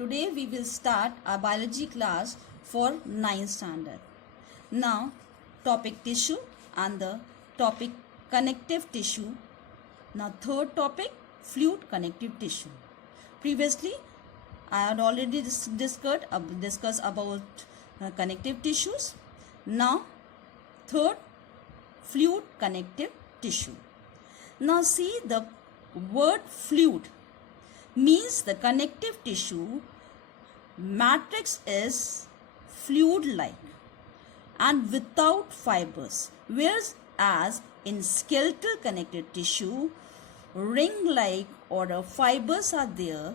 Today we will start our biology class for 9th standard. Now topic tissue and the topic connective tissue. Now third topic fluid connective tissue. Previously I had already discussed about connective tissues. Now third fluid connective tissue. Now see the word fluid means the connective tissue matrix is fluid like and without fibers, whereas in skeletal connective tissue ring like or fibers are there,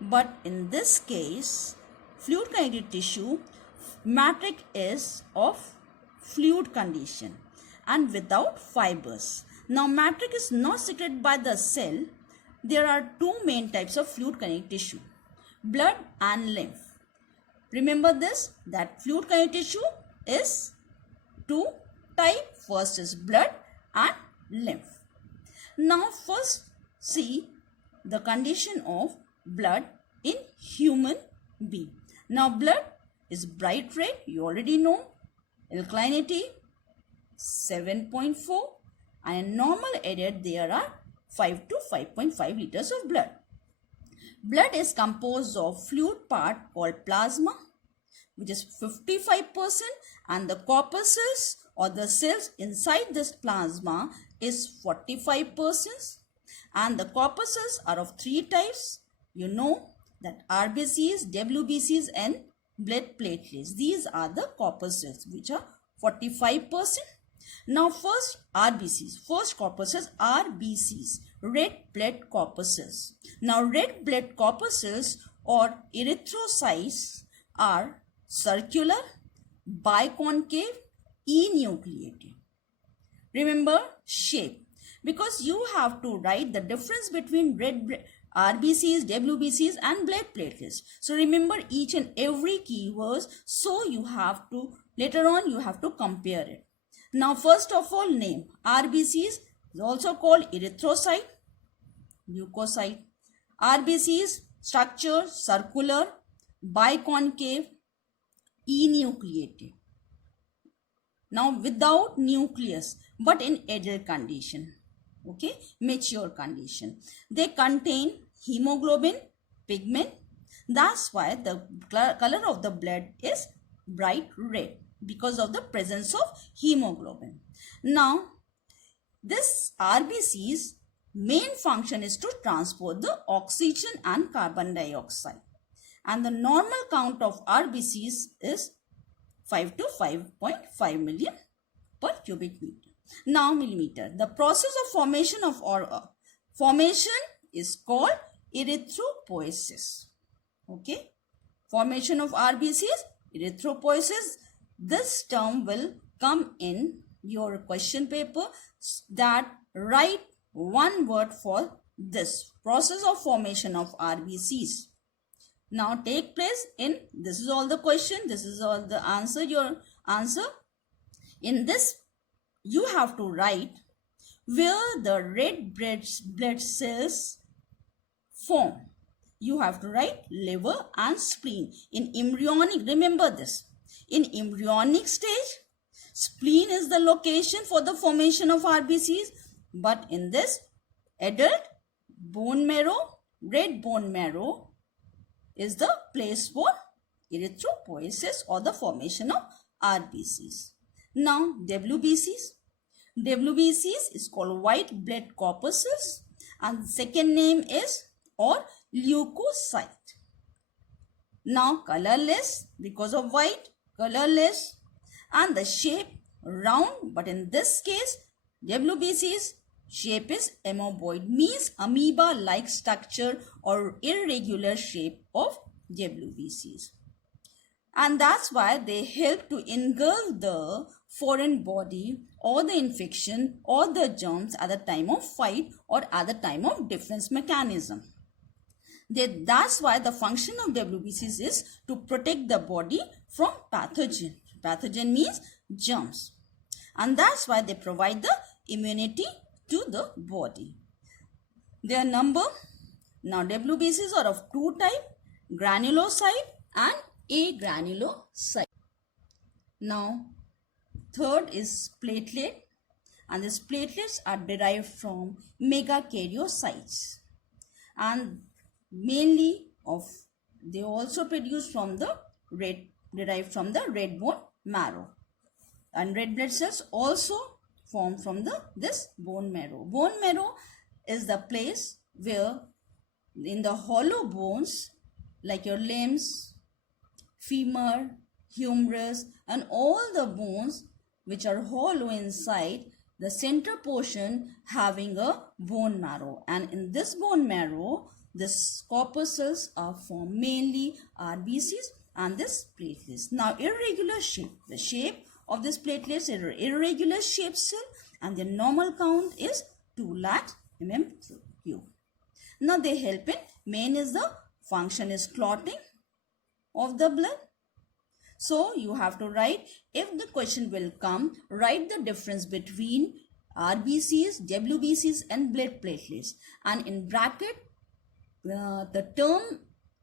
but in this case fluid connective tissue matrix is of fluid condition and without fibers. Now matrix is not secreted by the cell. There are two main types of fluid connective tissue, blood and lymph. Remember this, that fluid connective tissue is two types. First is blood and lymph. Now first see the condition of blood in human being. Now blood is bright red, you already know, alkalinity 7.4 and in normal adult there are 5 to 5.5 liters of blood. Blood is composed of fluid part called plasma, which is 55%, and the corpuscles or the cells inside this plasma is 45%, and the corpuscles are of three types. You know that RBCs, WBCs and blood platelets. These are the corpuscles which are 45%. Now first RBCs, first corpuscles RBCs, red blood corpuscles. Now red blood corpuscles or erythrocytes are circular, biconcave, enucleated. Remember shape, because you have to write the difference between red blood RBCs, WBCs and blood platelets. So remember each and every keywords, so you have to later on you have to compare it. Now first of all name RBCs is also called erythrocyte, leukocyte. RBCs structure circular, biconcave, enucleated. Now without nucleus but in adult condition, okay, mature condition. They contain hemoglobin, pigment. That's why the color of the blood is bright red, because of the presence of hemoglobin. Now this RBC's main function is to transport the oxygen and carbon dioxide, and the normal count of RBCs is 5 to 5.5 million per cubic meter. Now millimeter. The process of formation is called erythropoiesis. Okay, formation of RBCs, erythropoiesis. This term will come in your question paper, that write one word for this process of formation of RBCs. Now take place in, this is all the question, this is all the answer, your answer. In this you have to write where the red blood cells form. You have to write liver and spleen. In embryonic, remember this, in embryonic stage spleen is the location for the formation of RBCs, but in this adult bone marrow, red bone marrow is the place for erythropoiesis or the formation of RBCs. Now WBCs. WBCs is called white blood corpuscles and second name is or leukocyte. Now colorless, because of white, colorless, and the shape round, but in this case WBC's shape is amoeboid, means amoeba like structure or irregular shape of WBCs, and that's why they help to engulf the foreign body or the infection or the germs at the time of fight or at the time of defense mechanism. That's why the function of WBCs is to protect the body from pathogen. Pathogen means germs, and that's why they provide the immunity to the body. Their number, now WBCs are of two types, granulocyte and agranulocyte. Now, third is platelet, and these platelets are derived from megakaryocytes, and mainly they also produce from the derived from the red bone marrow, and red blood cells also form from this bone marrow. Bone marrow is the place where in the hollow bones like your limbs, femur, humerus, and all the bones which are hollow inside, the center portion having a bone marrow, and in this bone marrow this corpuscles are formed, mainly RBCs and this platelets. Now, irregular shape, the shape of this platelets is irregular shape cell, and the normal count is 2 lakh mm3. Now, they help in main is the function is clotting of the blood. So, you have to write, if the question will come, write the difference between RBCs, WBCs and blood platelets, and in bracket the term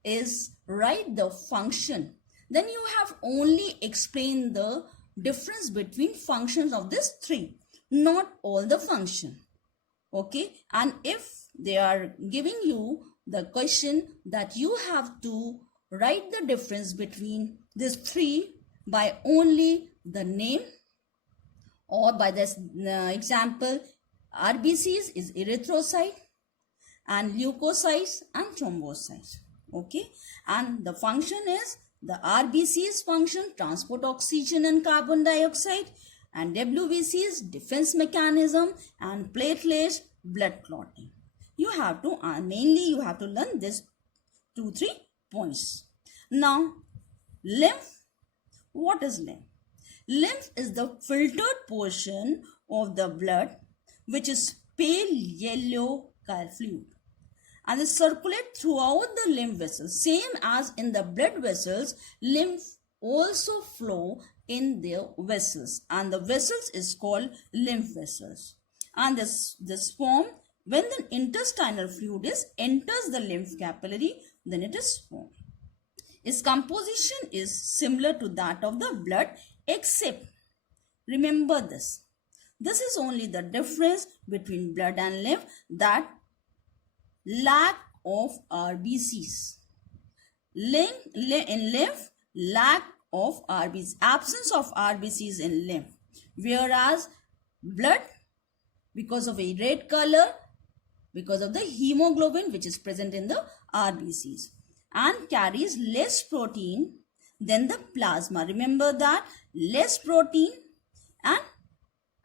is write the function. Then you have only explained the difference between functions of this three, not all the function. Okay, and if they are giving you the question that you have to write the difference between these three by only the name, or by this example, RBCs is erythrocyte and leukocytes and thrombocytes. Okay, and the function is the RBCs function transport oxygen and carbon dioxide, and WBCs defense mechanism, and platelets blood clotting. You have to mainly you have to learn this 2-3 points. Now, lymph. What is lymph? Lymph is the filtered portion of the blood which is pale yellow color fluid, and it circulates throughout the lymph vessels. Same as in the blood vessels, lymph also flow in their vessels, and the vessels is called lymph vessels. And this form when the intestinal fluid enters the lymph capillary, then it is formed. Its composition is similar to that of the blood, except, remember this is only the difference between blood and lymph, that lack of RBCs. In lymph, lack of RBCs, absence of RBCs in lymph, whereas blood, because of a red color, because of the hemoglobin which is present in the RBCs, and carries less protein than the plasma. Remember that, less protein and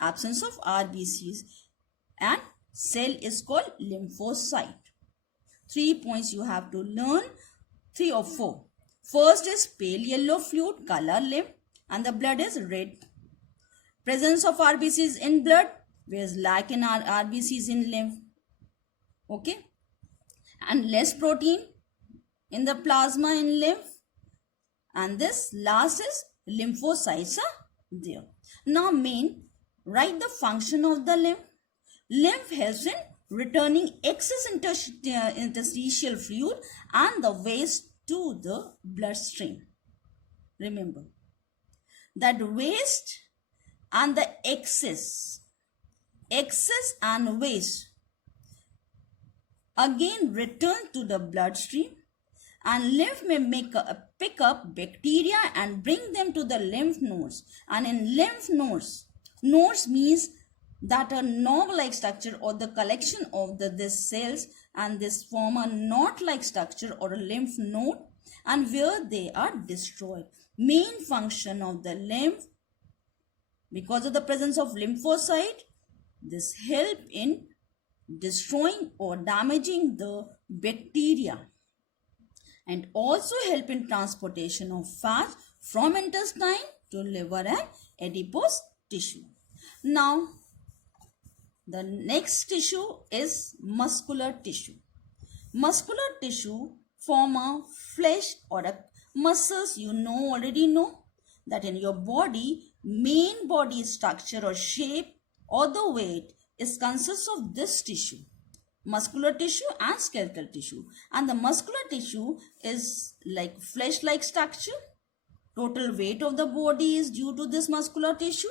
absence of RBCs, and cell is called lymphocyte. 3 points you have to learn, 3 or 4. First is pale yellow fluid color lymph, and the blood is red. Presence of RBCs in blood, whereas lack in RBCs in lymph. Okay, and less protein in the plasma in lymph, and this last is lymphocytes are there. Now, write the function of the lymph. Lymph helps in returning excess interstitial fluid and the waste to the bloodstream. Remember that waste and the excess and waste again return to the bloodstream, and lymph may pick up bacteria and bring them to the lymph nodes. And in lymph nodes means that a knob-like structure or the collection of these cells, and this form a knot-like structure or a lymph node, and where they are destroyed. Main function of the lymph, because of the presence of lymphocyte, this help in destroying or damaging the bacteria, and also help in transportation of fat from intestine to liver and adipose tissue. Now, the next tissue is muscular tissue. Muscular tissue form a flesh or a muscles. You already know that in your body, main body structure or shape or the weight consists of this tissue. muscular tissue and skeletal tissue. And the muscular tissue is like flesh-like structure. Total weight of the body is due to this muscular tissue,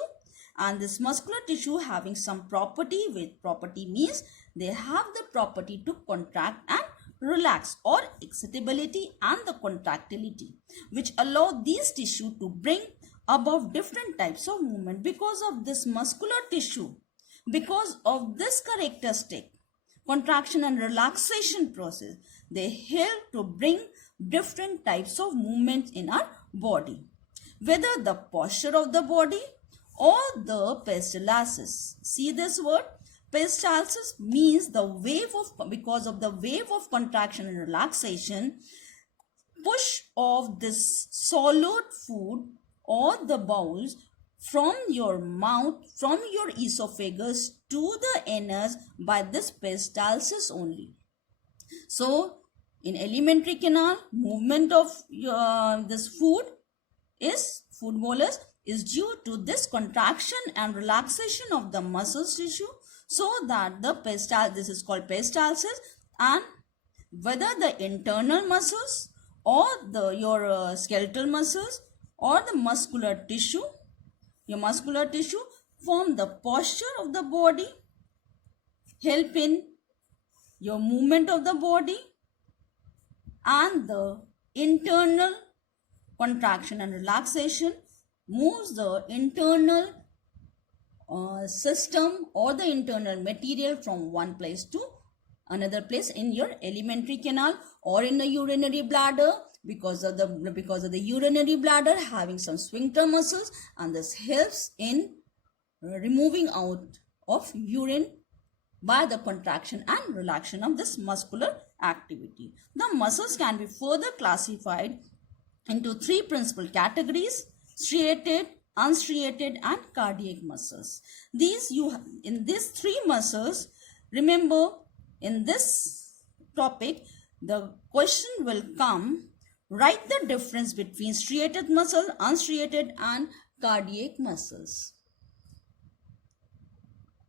and this muscular tissue having some property, with property means they have the property to contract and relax, or excitability and the contractility, which allow these tissue to bring about different types of movement. Because of this muscular tissue, because of this characteristic, contraction and relaxation process, they help to bring different types of movements in our body, whether the posture of the body or the peristalsis. See this word? Peristalsis means the wave of, because of the wave of contraction and relaxation, push of this solid food or the bowels from your mouth, from your esophagus to the anus by this peristalsis only. So, in alimentary canal, movement of this food bolus is due to this contraction and relaxation of the muscles tissue, so that the this is called peristalsis. And whether the internal muscles or your skeletal muscles or the muscular tissue, your muscular tissue form the posture of the body, help in your movement of the body, and the internal contraction and relaxation moves the internal system or the internal material from one place to another place in your alimentary canal or in the urinary bladder, because of the urinary bladder having some sphincter muscles, and this helps in removing out of urine by the contraction and relaxation of this muscular activity. The muscles can be further classified into three principal categories: striated, unstriated, and cardiac muscles. In these three muscles, remember, in this topic the question will come: write the difference between striated muscle, unstriated, and cardiac muscles.